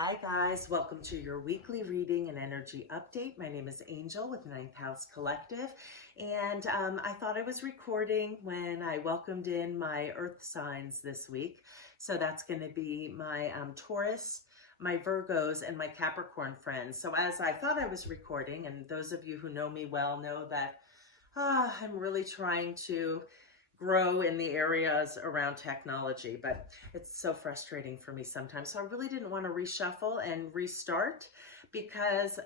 Hi guys, welcome to your weekly reading and energy update. My name is Angel with Ninth House Collective, and I thought I was recording when I welcomed in my earth signs this week. So that's going to be my Taurus, my Virgos, and my Capricorn friends. So as I thought I was recording, and those of you who know me well know that I'm really trying to grow in the areas around technology, but it's so frustrating for me sometimes. So I really didn't want to reshuffle and restart because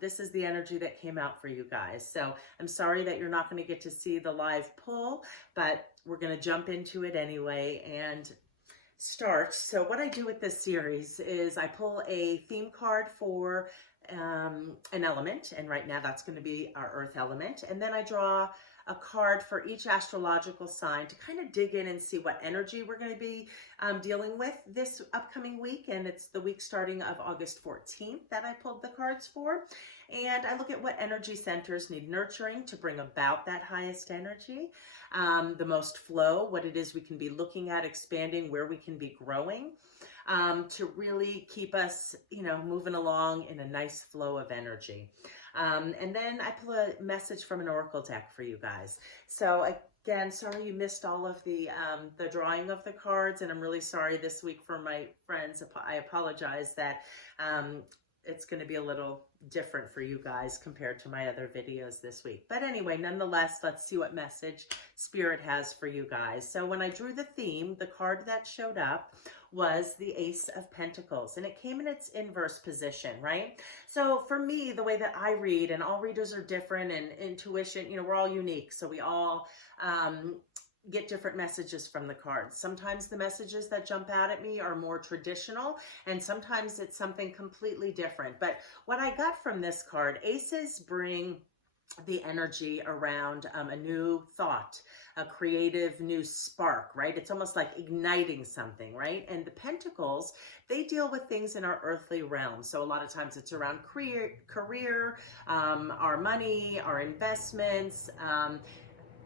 this is the energy that came out for you guys. So I'm sorry that you're not going to get to see the live pull, but we're going to jump into it anyway and start. So what I do with this series is I pull a theme card for an element, and right now that's going to be our earth element, and then I draw a card for each astrological sign to kind of dig in and see what energy we're going to be dealing with this upcoming week. And it's the week starting of August 14th that I pulled the cards for. And I look at what energy centers need nurturing to bring about that highest energy, the most flow, what it is we can be looking at, expanding, where we can be growing, to really keep us, moving along in a nice flow of energy. And then I pull a message from an oracle deck for you guys. So again, sorry you missed all of the drawing of the cards, and I'm really sorry this week for my friends. I apologize that it's going to be a little different for you guys compared to my other videos this week. But anyway, nonetheless, let's see what message Spirit has for you guys. So when I drew the theme, the card that showed up was the Ace of Pentacles, and it came in its inverse position, right? So for me, the way that I read, and all readers are different, and intuition, we're all unique. So we all get different messages from the cards. Sometimes the messages that jump out at me are more traditional, and sometimes it's something completely different. But what I got from this card, aces bring the energy around a new thought, a creative new spark, right? It's almost like igniting something, right? And the pentacles, they deal with things in our earthly realm. So a lot of times it's around career, our money, our investments,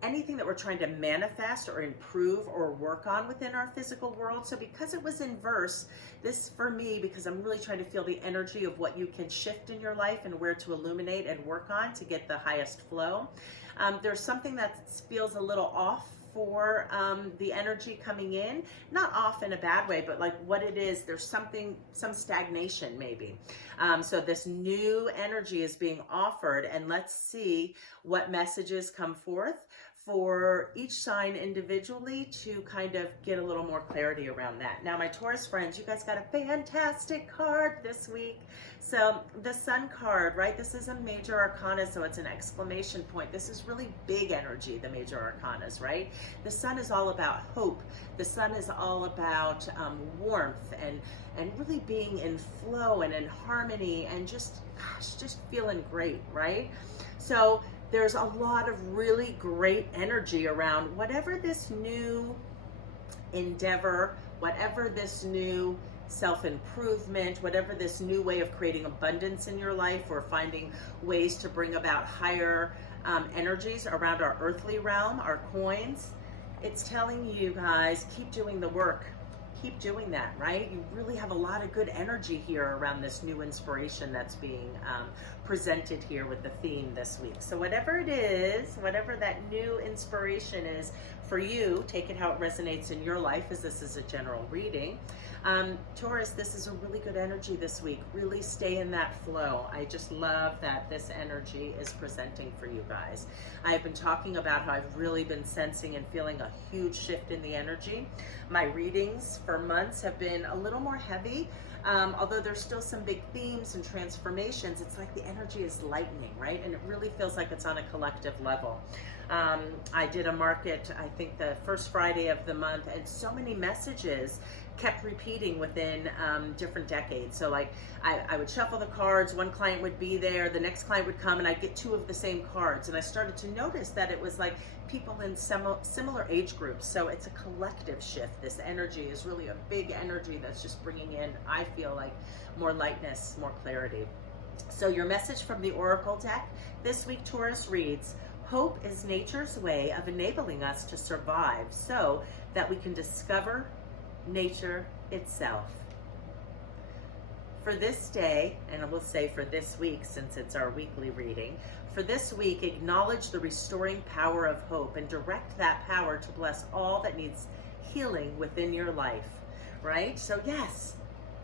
anything that we're trying to manifest or improve or work on within our physical world. So because it was inverse, this for me, because I'm really trying to feel the energy of what you can shift in your life and where to illuminate and work on to get the highest flow. There's something that feels a little off for the energy coming in, not off in a bad way, but like what it is, there's some stagnation maybe. So this new energy is being offered, and let's see what messages come forth for each sign individually to kind of get a little more clarity around that. Now, my Taurus friends, you guys got a fantastic card this week. So the Sun card, right? This is a major arcana, so it's an exclamation point. This is really big energy, the major arcanas, right? The Sun is all about hope. The Sun is all about warmth and really being in flow and in harmony and just feeling great, right? So there's a lot of really great energy around whatever this new endeavor, whatever this new self-improvement, whatever this new way of creating abundance in your life, or finding ways to bring about higher energies around our earthly realm, our coins. It's telling you guys, keep doing the work. Keep doing that, right? You really have a lot of good energy here around this new inspiration that's being presented here with the theme this week. So whatever it is, whatever that new inspiration is for you, take it how it resonates in your life, as this is a general reading. Taurus, this is a really good energy this week. Really stay in that flow. I just love that this energy is presenting for you guys. I've been talking about how I've really been sensing and feeling a huge shift in the energy. My readings for months have been a little more heavy. Although there's still some big themes and transformations, it's like the energy is lightening, right? And it really feels like it's on a collective level. I did a market, I think the first Friday of the month, and so many messages kept repeating within different decades. So like I would shuffle the cards, one client would be there, the next client would come, and I'd get two of the same cards. And I started to notice that it was like people in similar age groups. So it's a collective shift. This energy is really a big energy that's just bringing in, I feel like, more lightness, more clarity. So your message from the Oracle deck this week, Taurus, reads, hope is nature's way of enabling us to survive so that we can discover nature itself. For this day, and we'll say for this week since it's our weekly reading, for this week, acknowledge the restoring power of hope and direct that power to bless all that needs healing within your life, right? So yes,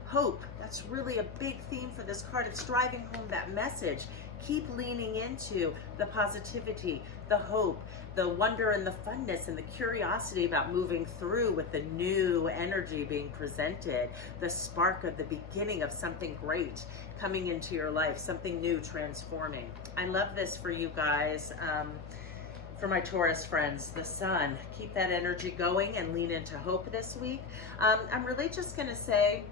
hope, that's really a big theme for this card. It's driving home that message. Keep leaning into the positivity, the hope, the wonder and the funness and the curiosity about moving through with the new energy being presented, the spark of the beginning of something great coming into your life, something new transforming. I love this for you guys. For my Taurus friends, the sun, keep that energy going and lean into hope this week. I'm really just going to say,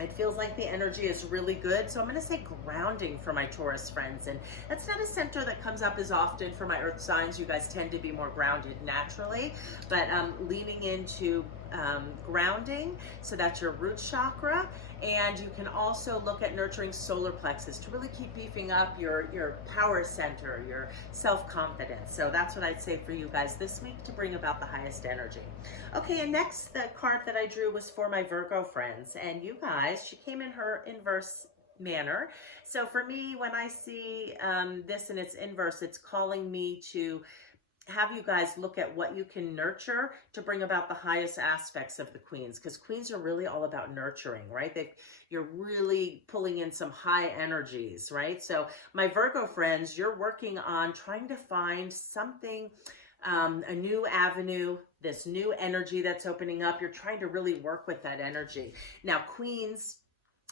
it feels like the energy is really good. So I'm going to say grounding for my Taurus friends. And that's not a center that comes up as often for my earth signs. You guys tend to be more grounded naturally, but leaning into grounding. So that's your root chakra. And you can also look at nurturing solar plexus to really keep beefing up your power center, your self-confidence. So that's what I'd say for you guys this week to bring about the highest energy. Okay, and next, the card that I drew was for my Virgo friends. And you guys, she came in her inverse manner. So for me, when I see this in its inverse, it's calling me to have you guys look at what you can nurture to bring about the highest aspects of the queens, because queens are really all about nurturing, right? You're really pulling in some high energies, right? So my Virgo friends, you're working on trying to find something, a new avenue, this new energy that's opening up. You're trying to really work with that energy. Now, queens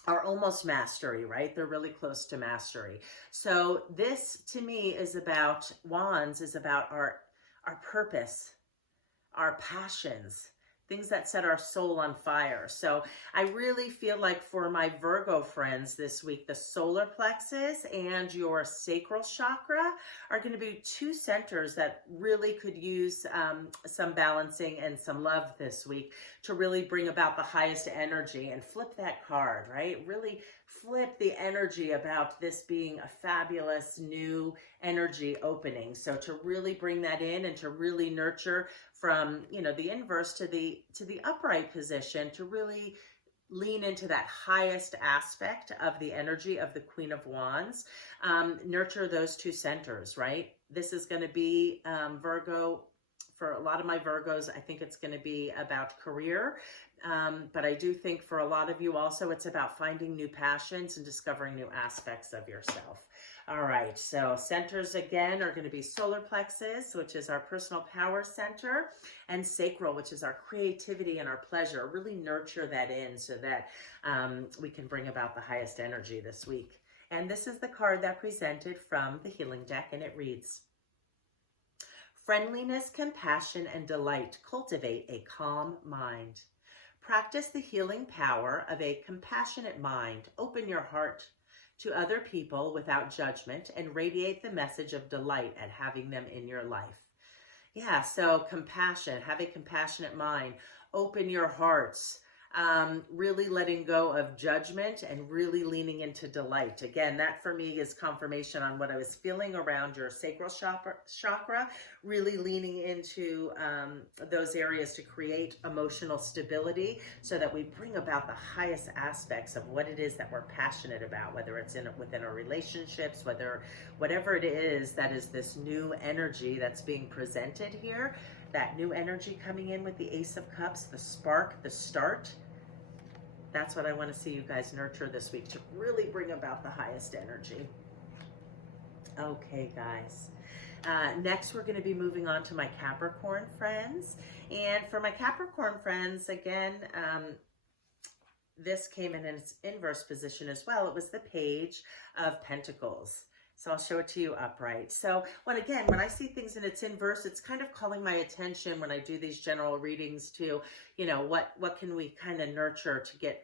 are almost mastery, right? They're really close to mastery. So this to me is about, wands is about our purpose, our passions, things that set our soul on fire. So I really feel like for my Virgo friends this week, the solar plexus and your sacral chakra are going to be two centers that really could use some balancing and some love this week to really bring about the highest energy. And flip that card, right? Really flip the energy about this being a fabulous new energy opening. So to really bring that in and to really nurture from, you know, the inverse to the upright position, to really lean into that highest aspect of the energy of the Queen of Wands, nurture those two centers, right? This is going to be Virgo. For a lot of my Virgos, I think it's going to be about career. But I do think for a lot of you also, it's about finding new passions and discovering new aspects of yourself. All right, so centers again are going to be solar plexus, which is our personal power center, and sacral, which is our creativity and our pleasure. Really nurture that in so that we can bring about the highest energy this week. And this is the card that presented from the healing deck, and it reads, friendliness, compassion, and delight cultivate a calm mind. Practice the healing power of a compassionate mind. Open your heart to other people without judgment and radiate the message of delight at having them in your life. Yeah, so compassion, have a compassionate mind. Open your hearts. Really letting go of judgment and really leaning into delight. Again, that for me is confirmation on what I was feeling around your sacral chakra, really leaning into those areas to create emotional stability so that we bring about the highest aspects of what it is that we're passionate about, whether it's within our relationships, whatever it is that is this new energy that's being presented here. That new energy coming in with the Ace of Cups, the spark, the start. That's what I want to see you guys nurture this week to really bring about the highest energy. Okay, guys. Next, we're going to be moving on to my Capricorn friends. And for my Capricorn friends, again, this came in its inverse position as well. It was the Page of Pentacles. So I'll show it to you upright. So when I see things in its inverse, it's kind of calling my attention when I do these general readings to, you know, what can we kind of nurture to get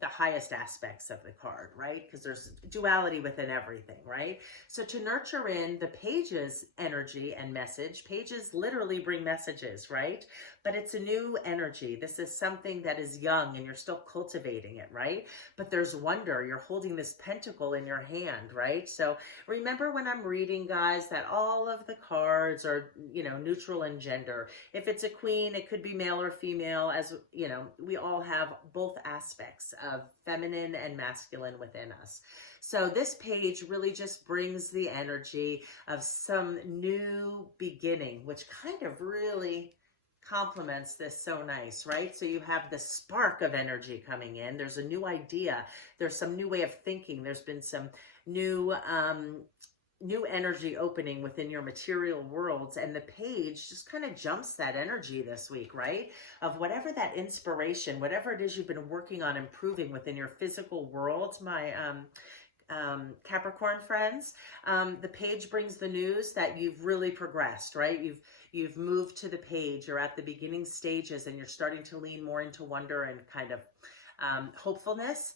the highest aspects of the card, right? Because there's duality within everything, right? So to nurture in the Page's energy and message, Pages literally bring messages, right? but it's a new energy. This is something that is young and you're still cultivating it, right? But there's wonder. You're holding this pentacle in your hand, right? So remember when I'm reading, guys, that all of the cards are, neutral in gender. If it's a queen, it could be male or female. As we all have both aspects of feminine and masculine within us. So this page really just brings the energy of some new beginning, which kind of really complements this so nice, right? So you have the spark of energy coming in. There's a new idea. There's some new way of thinking. There's been some new energy opening within your material worlds, and the page just kind of jumps that energy this week, right? Of whatever that inspiration, whatever it is you've been working on improving within your physical world, my Capricorn friends. The page brings the news that you've really progressed, right? You've moved to the page. You're at the beginning stages and you're starting to lean more into wonder and kind of hopefulness.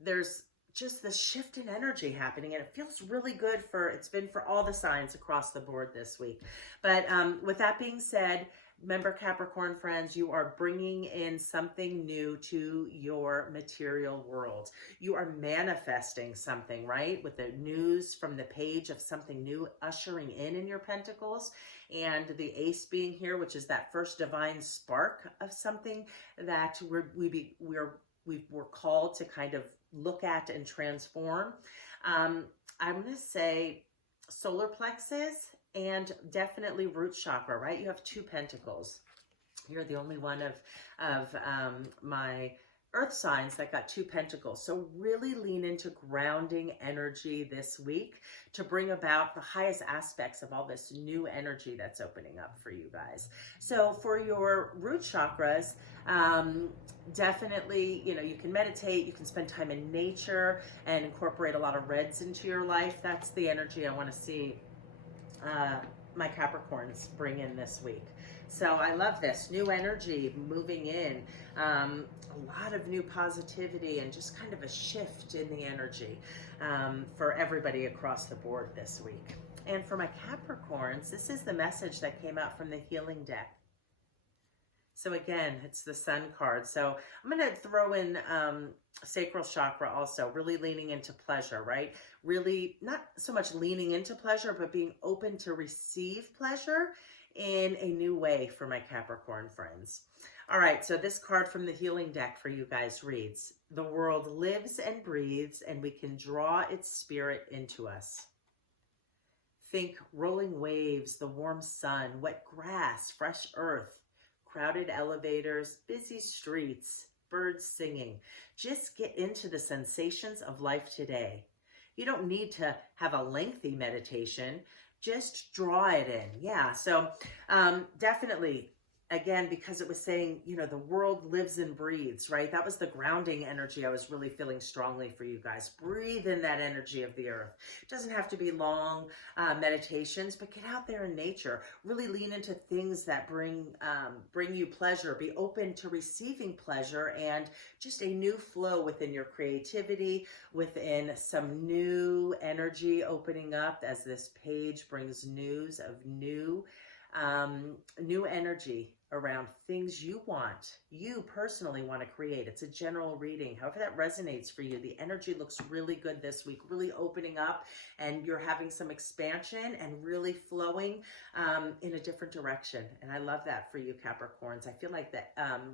There's just this shift in energy happening, and it feels really good it's been for all the signs across the board this week. But with that being said, remember, Capricorn friends, you are bringing in something new to your material world. You are manifesting something, right? With the news from the page of something new ushering in your pentacles, and the ace being here, which is that first divine spark of something that we're called to kind of look at and transform. I'm going to say solar plexus and definitely root chakra, right? You have two pentacles. You're the only one of my earth signs that got two pentacles. So really lean into grounding energy this week to bring about the highest aspects of all this new energy that's opening up for you guys. So for your root chakras, definitely, you can meditate, you can spend time in nature and incorporate a lot of reds into your life. That's the energy I want to see my Capricorns bring in this week. So I love this new energy moving in, a lot of new positivity and just kind of a shift in the energy for everybody across the board this week. And for my Capricorns, this is the message that came out from the healing deck. So again, it's the Sun card. So I'm going to throw in sacral chakra also, really leaning into pleasure, right? Really not so much leaning into pleasure, but being open to receive pleasure in a new way for my Capricorn friends. All right, so this card from the healing deck for you guys reads, "The world lives and breathes, and we can draw its spirit into us. Think rolling waves, the warm sun, wet grass, fresh earth, crowded elevators, busy streets, birds singing. Just get into the sensations of life today. You don't need to have a lengthy meditation. Just draw it in." Yeah, so definitely, again, because it was saying, the world lives and breathes, right? That was the grounding energy I was really feeling strongly for you guys. Breathe in that energy of the earth. It doesn't have to be long meditations, but get out there in nature. Really lean into things that bring you pleasure. Be open to receiving pleasure and just a new flow within your creativity, within some new energy opening up as this page brings news of new energy around things you personally want to create. It's a general reading. However that resonates for you, the energy looks really good this week, really opening up, and you're having some expansion and really flowing in a different direction. And I love that for you, Capricorns. I feel like the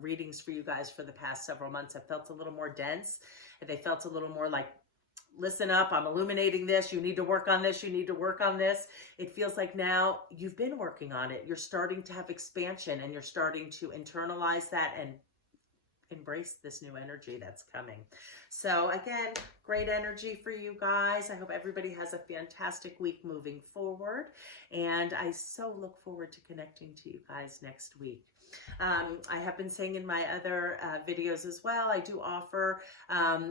readings for you guys for the past several months have felt a little more dense. They felt a little more like, listen up, I'm illuminating this, you need to work on this, you need to work on this. It feels like now you've been working on it. You're starting to have expansion and you're starting to internalize that and embrace this new energy that's coming. So again, great energy for you guys. I hope everybody has a fantastic week moving forward. And I so look forward to connecting to you guys next week. I have been saying in my other videos as well, I do offer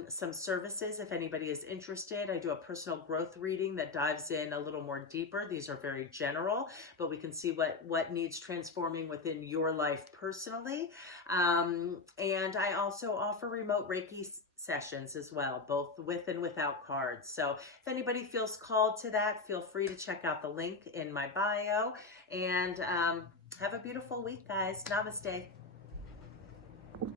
some services if anybody is interested. I do a personal growth reading that dives in a little more deeper. These are very general, but we can see what needs transforming within your life personally. And I also offer remote Reiki sessions as well, both with and without cards. So if anybody feels called to that, feel free to check out the link in my bio, and have a beautiful week, guys. Namaste.